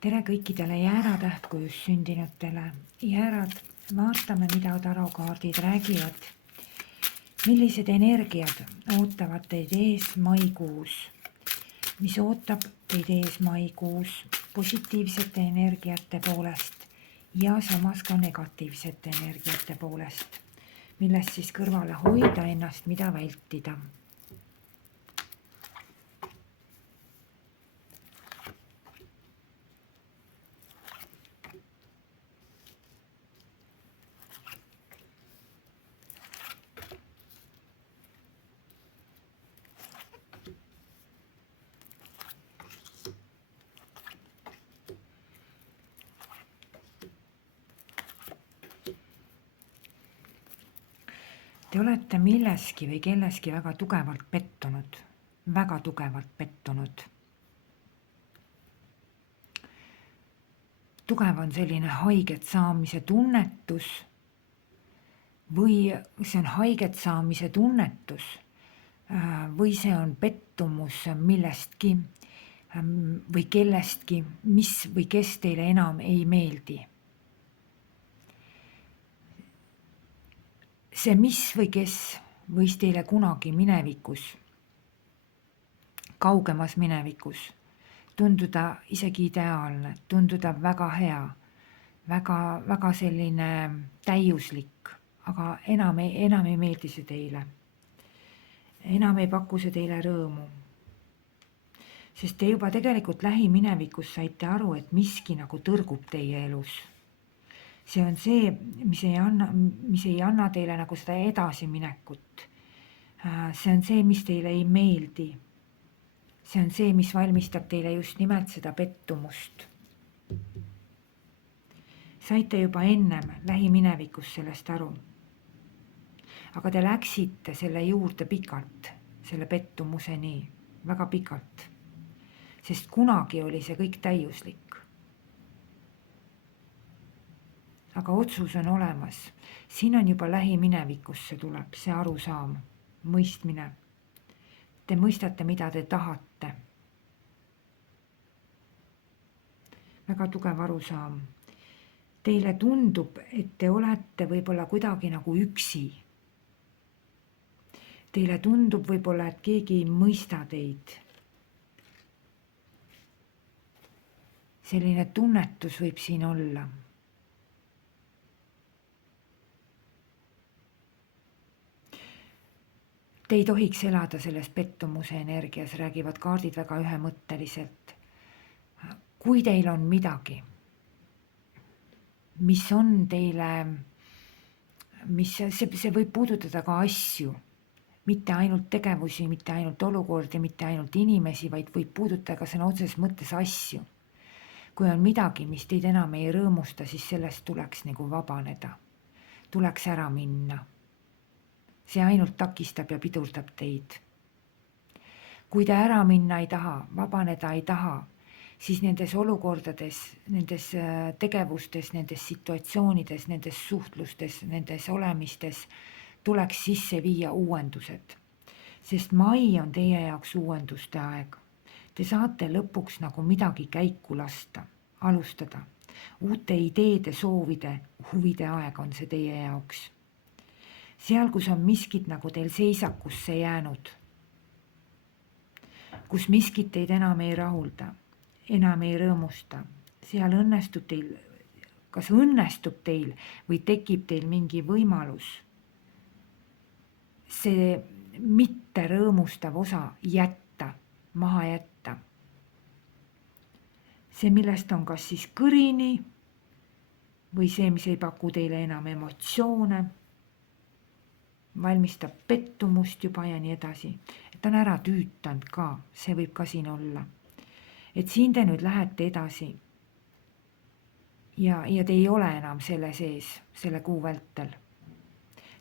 Tere kõikidele jääratähtkujus sündinutele. Jäärad, vaatame, mida tarokaardid räägivad. Millised energiad ootavad teid ees maikuus? Mis ootab teid ees maikuus positiivsete energiate poolest ja samas ka negatiivsete energiate poolest? Millest siis kõrvale hoida ennast, mida vältida? Te olete milleski või kelleski väga tugevalt pettunud. Väga tugevalt pettunud. Tugev on selline haiget saamise tunnetus või see on haiget saamise tunnetus või see on pettumus millestki või kellestki, mis või kes teile enam ei meeldi. See mis või kes võis teile kunagi minevikus, kaugemas minevikus tunduda isegi ideaalne, tunduda väga hea, väga selline täiuslik, aga enam ei meeldi see teile. Enam ei paku see teile rõõmu. Sest te juba tegelikult lähiminevikus saite aru, et miski nagu tõrgub teie elus. See on see, mis ei anna teile nagu seda edasiminekut. See on see, mis teile ei meeldi. See on see, mis valmistab teile just nimelt seda pettumust. Saite juba ennem lähiminevikus sellest aru. Aga te läksite selle juurde pikalt, selle pettumuseni, väga pikalt. Sest kunagi oli see kõik täiuslik. Aga otsus on olemas. Siin on juba lähiminevikus see tuleb, see arusaam, mõistmine. Te mõistate, mida te tahate. Väga tugev arusaam. Teile tundub, et te olete võib-olla kuidagi nagu üksi. Teile tundub võib-olla, et keegi ei mõista teid. Selline tunnetus võib siin olla. Te ei tohiks elada selles pettumuse energias, räägivad kaardid väga ühemõtteliselt. Kui teil on midagi, mis on teile, see võib puudutada ka asju, mitte ainult tegevusi, mitte ainult olukordi, mitte ainult inimesi, vaid võib puudutada ka sõna otseses mõttes asju. Kui on midagi, mis teid enam ei rõõmusta, siis sellest tuleks nagu vabaneda, tuleks ära minna. See ainult takistab ja pidurdab teid. Kui te ära minna ei taha, vabaneda ei taha, siis nendes olukordades, nendes tegevustes, nendes situatsioonides, nendes suhtlustes, nendes olemistes tuleks sisse viia uuendused. Sest mai on teie jaoks uuenduste aeg. Te saate lõpuks nagu midagi käiku lasta, alustada. Uute ideede, soovide, huvide aeg on see teie jaoks. Seal, kus on miskid nagu teil seisakusse jäänud, kus miskid teid enam ei rahulda, enam ei rõõmusta, seal kas õnnestub teil või tekib teil mingi võimalus see mitte rõõmustav osa jätta, maha jätta. See, millest on kas siis kõrini või see, mis ei paku teile enam emotsioone, valmistab pettumust juba ja nii edasi. Et on ära tüütanud ka, see võib ka siin olla. Et siin te nüüd lähete edasi ja te ei ole enam selle sees, selle kuu vältel.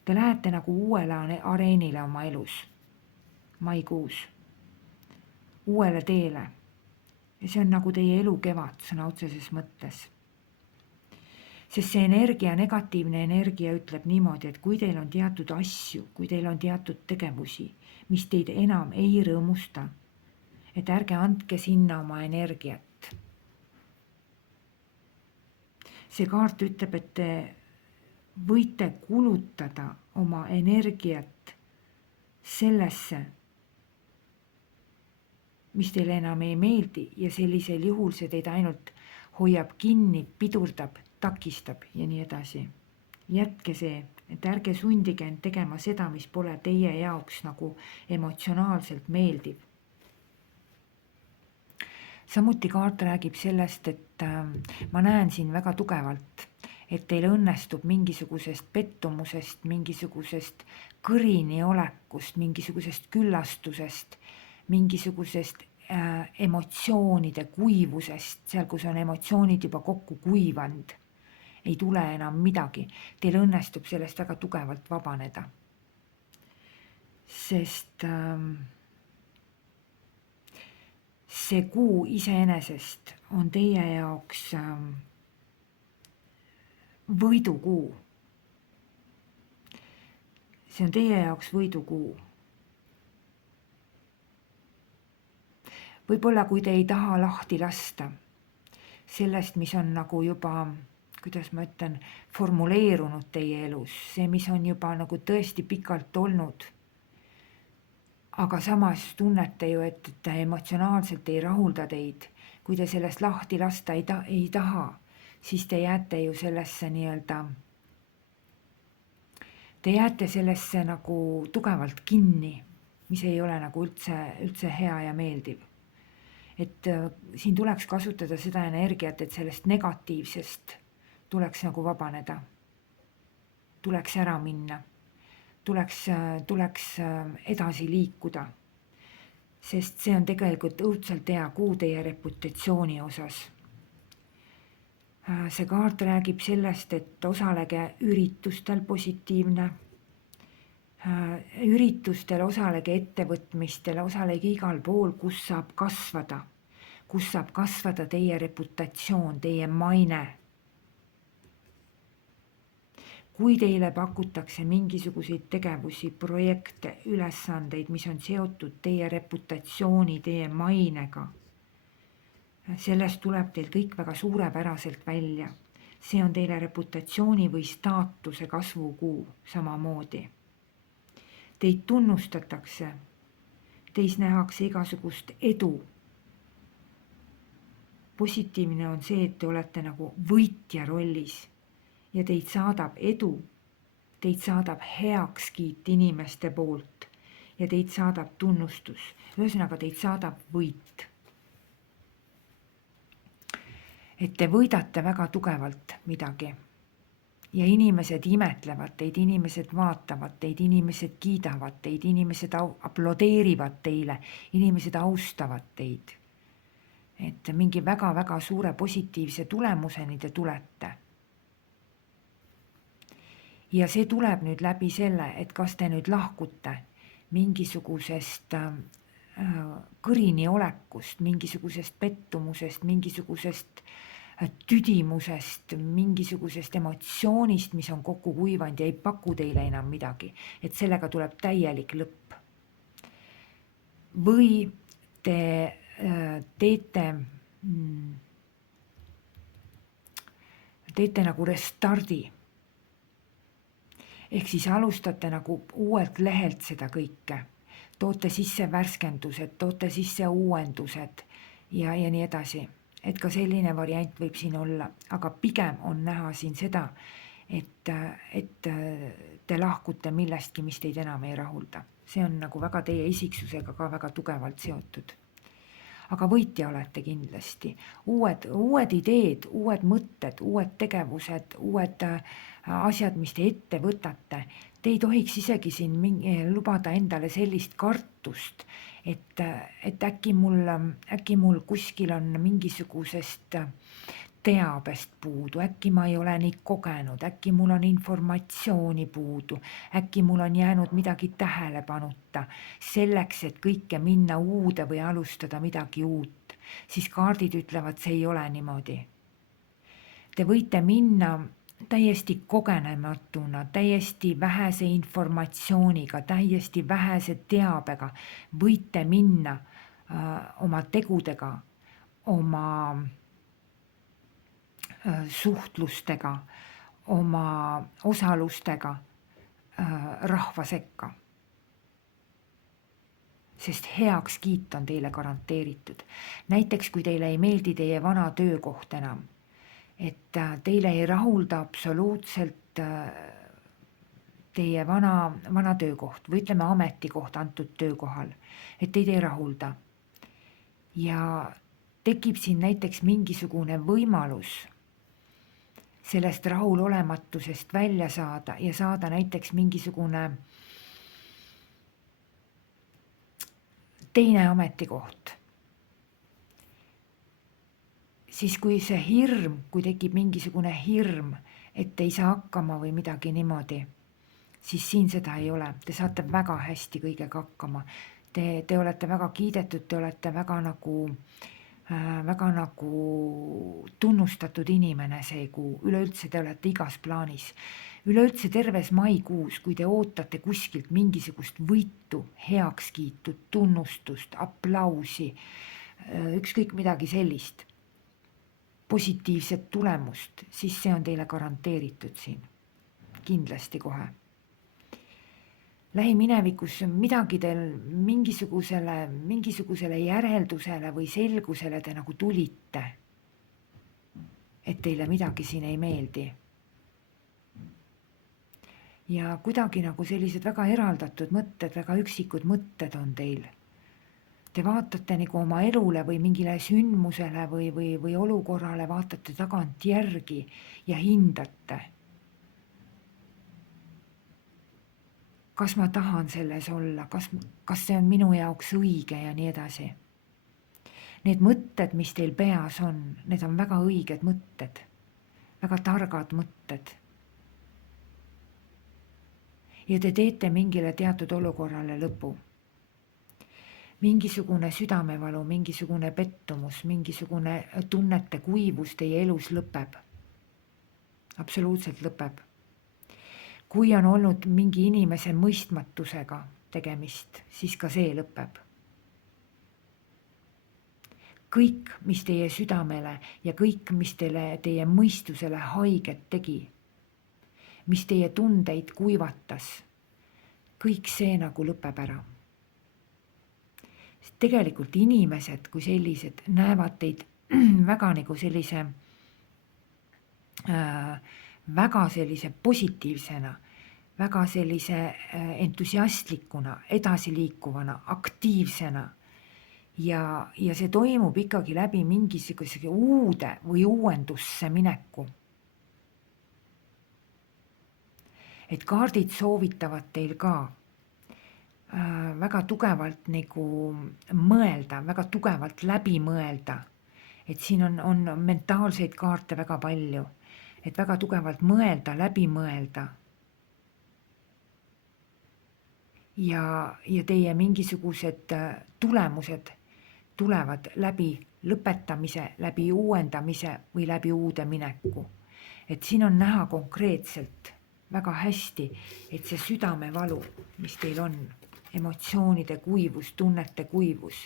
Te lähete nagu uuele areenile oma elus, maikuus, uuele teele. Ja see on nagu teie elu kevad, sõna otseses mõttes. Sest see energia, negatiivne energia ütleb niimoodi, et kui teil on teatud asju, kui teil on teatud tegevusi, mis teid enam ei rõõmusta, et ärge andke sinna oma energiat. see kaart ütleb, et te võite kulutada oma energiat sellesse, mis teile enam ei meeldi ja sellisel juhul see teid ainult hoiab kinni, pidurdab, takistab ja nii edasi. Jätke see, et ärge sundige end tegema seda, mis pole teie jaoks nagu emotsionaalselt meeldiv. Samuti kaart räägib sellest, et ma näen siin väga tugevalt, et teil õnnestub mingisugusest pettumusest, mingisugusest kõrini olekust, mingisugusest küllastusest, mingisugusest emotsioonide kuivusest, seal kus on emotsioonid juba kokku kuivanud, ei tule enam midagi. Teil õnnestub sellest väga tugevalt vabaneda. Sest see kuu iseenesest on teie jaoks võidukuu. See on teie jaoks võidukuu. Võib-olla kui te ei taha lahti lasta sellest, mis on nagu juba, kuidas ma ütlen, formuleerunud teie elus, see, mis on juba nagu tõesti pikalt olnud, aga samas tunnete ju, et ta emotsionaalselt ei rahulda teid, kui te sellest lahti lasta ei taha, siis te jääte ju sellesse te jääte sellesse nagu tugevalt kinni, mis ei ole nagu üldse hea ja meeldiv. Et siin tuleks kasutada seda energiat, et sellest negatiivsest tuleks nagu vabaneda, tuleks ära minna, tuleks edasi liikuda, sest see on tegelikult õudselt hea kuu teie reputatsiooni osas. See kaart räägib sellest, et osalege üritustel positiivne, üritustel osalege ettevõtmistel, osalege igal pool, kus saab kasvada teie reputatsioon, teie maine. Kui teile pakutakse mingisuguseid tegevusi, projekte, ülesandeid, mis on seotud teie reputatsiooni, teie mainega, sellest tuleb teil kõik väga suurepäraselt välja. See on teile reputatsiooni või staatuse kasvukuu samamoodi. Teid tunnustatakse, teis nähakse igasugust edu. Positiivne on see, et te olete nagu võitja rollis ja teid saadab edu, teid saadab heakskiit inimeste poolt ja teid saadab tunnustus. Ühesõnaga, teid saadab võit. Et te võidate väga tugevalt midagi. Ja inimesed imetlevad teid, inimesed vaatavad teid, inimesed kiidavad teid, inimesed aplodeerivad teile, inimesed austavad teid. Et mingi väga-väga suure positiivse tulemuseni te tulete. Ja see tuleb nüüd läbi selle, et kas te nüüd lahkute mingisugusest kõrini olekust, mingisugusest pettumusest, mingisugusest tüdimusest, mingisugusest emotsioonist, mis on kokku kuivanud ja ei paku teile enam midagi, et sellega tuleb täielik lõpp. Või te teete nagu restardi. Ehk siis alustate nagu uuelt lehelt seda kõike. Toote sisse värskendused, toote sisse uuendused ja nii edasi. Et ka selline variant võib siin olla, aga pigem on näha siin seda, et te lahkute millestki, mis teid enam ei rahulda. See on nagu väga teie isiksusega ka väga tugevalt seotud. Aga võitja olete kindlasti. Uued ideed, uued mõtted, uued tegevused, uued asjad, mis te ette võtate. Te ei tohiks isegi siin lubada endale sellist kartust, et äkki mul kuskil on mingisugusest teabest puudu, äkki ma ei ole nii kogenud, äkki mul on informatsiooni puudu, äkki mul on jäänud midagi tähelepanuta, selleks, et kõike minna uude või alustada midagi uut, siis kaardid ütlevad, see ei ole niimoodi. Te võite minna täiesti kogenematuna, täiesti vähese informatsiooniga, täiesti vähese teabega, võite minna oma tegudega, oma suhtlustega, oma osalustega rahva sekka. Sest heakskiit on teile garanteeritud. Näiteks kui teile ei meeldi teie vana töökoht enam, et teile ei rahulda absoluutselt teie vana töökoht või ütleme ametikoht antud töökohal, et teid ei rahulda. Ja tekib siin näiteks mingisugune võimalus sellest rahulolematusest välja saada ja saada näiteks mingisugune teine ametikoht. Siis kui see hirm, kui tekib mingisugune hirm, et ei saa hakkama või midagi niimoodi, siis siin seda ei ole. Te saate väga hästi kõigega hakkama. Te olete väga kiidetud, te olete väga nagu tunnustatud inimene see kuu. Üleüldse te olete igas plaanis. Üleüldse terves maikuus, kui te ootate kuskilt mingisugust võitu, heakskiitu, tunnustust, aplausi, ükskõik midagi sellist, positiivset tulemust, siis see on teile garanteeritud siin. Kindlasti kohe. Lähiminevikus midagi teil mingisugusele järeldusele või selgusele te nagu tulite, et teile midagi siin ei meeldi. Ja kuidagi nagu sellised väga eraldatud mõtted, väga üksikud mõtted on teil. Te vaatate nagu oma elule või mingile sündmusele või olukorrale, vaatate tagant järgi ja hindate. Kas ma tahan selles olla, kas see on minu jaoks õige ja nii edasi. Need mõtted, mis teil peas on, need on väga õiged mõtted, väga targad mõtted. Ja te teete mingile teatud olukorrale lõpu. Mingisugune südamevalu, mingisugune pettumus, mingisugune tunnete kuivus teie elus lõpeb. Absoluutselt lõpeb. Kui on olnud mingi inimese mõistmatusega tegemist, siis ka see lõpeb. Kõik, mis teie südamele ja kõik, mis teie mõistusele haiget tegi, mis teie tundeid kuivatas, kõik see nagu lõpeb ära. Tegelikult inimesed kui sellised näevad teid väga nagu väga sellise positiivsena, väga sellise entusiastlikuna, edasiliikuvana, aktiivsena. Ja see toimub ikkagi läbi mingisuguse uude või uuendusse mineku. Et kaardid soovitavad teil ka väga tugevalt nagu mõelda, väga tugevalt läbi mõelda. Et siin on mentaalseid kaarte väga palju. Et väga tugevalt mõelda, läbi mõelda. Ja teie mingisugused tulemused tulevad läbi lõpetamise, läbi uuendamise või läbi uude mineku. Et siin on näha konkreetselt väga hästi, et see südamevalu, mis teil on, emotsioonide kuivus, tunnete kuivus,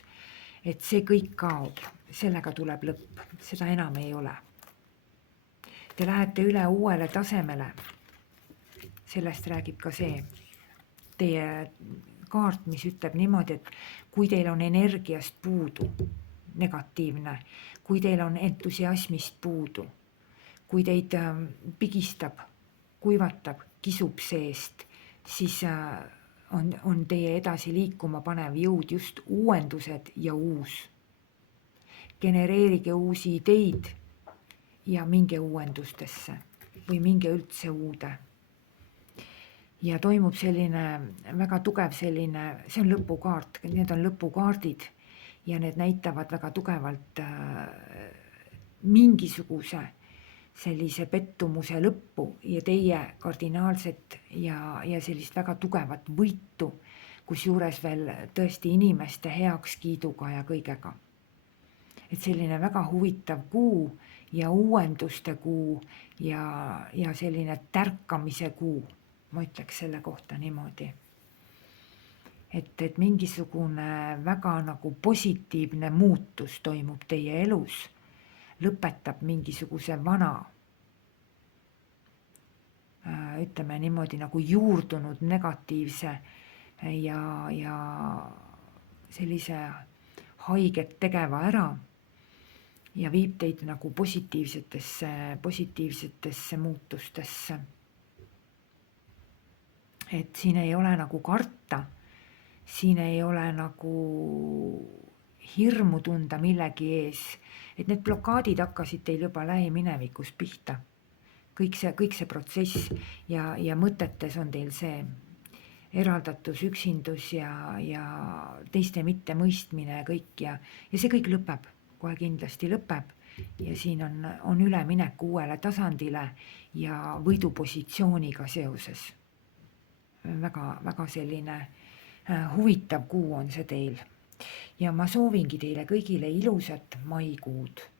et see kõik kaob, sellega tuleb lõpp, seda enam ei ole. Te lähete üle uuele tasemele. Sellest räägib ka see teie kaart, mis ütleb niimoodi, et kui teil on energiast puudu, negatiivne, kui teil on entusiasmist puudu, kui teid pigistab, kuivatab, kisub seest, siis on teie edasi liikuma panev jõud just uuendused ja uus. Genereerige uusi ideid ja minge uuendustesse või minge üldse uude. Ja toimub selline väga tugev selline, see on lõpukaart, need on lõpukaardid ja need näitavad väga tugevalt mingisuguse sellise pettumuse lõppu ja teie kardinaalset ja sellist väga tugevat võitu, kus juures veel tõesti inimeste heakskiiduga ja kõigega. Et selline väga huvitav kuu ja uuenduste kuu ja selline tärkamise kuu, ma ütleks selle kohta niimoodi. Et mingisugune väga nagu positiivne muutus toimub teie elus, lõpetab mingisuguse vana, ütleme niimoodi nagu juurdunud negatiivse ja sellise haiget tegeva ära ja viib teid nagu positiivsetesse muutustesse. Et siin ei ole nagu karta, siin ei ole nagu hirmu tunda millegi ees, et need blokaadid hakkasid teil juba lähiminevikus pihta. Kõik see protsess ja mõtetes on teil see eraldatus, üksindus ja teiste mittemõistmine ja kõik ja see kõik lõpeb, kohe kindlasti lõpeb ja siin on üleminek uuele tasandile ja võidupositsiooniga seoses. Väga selline huvitav kuu on see teil ja ma soovingi teile kõigile ilusat maikuud.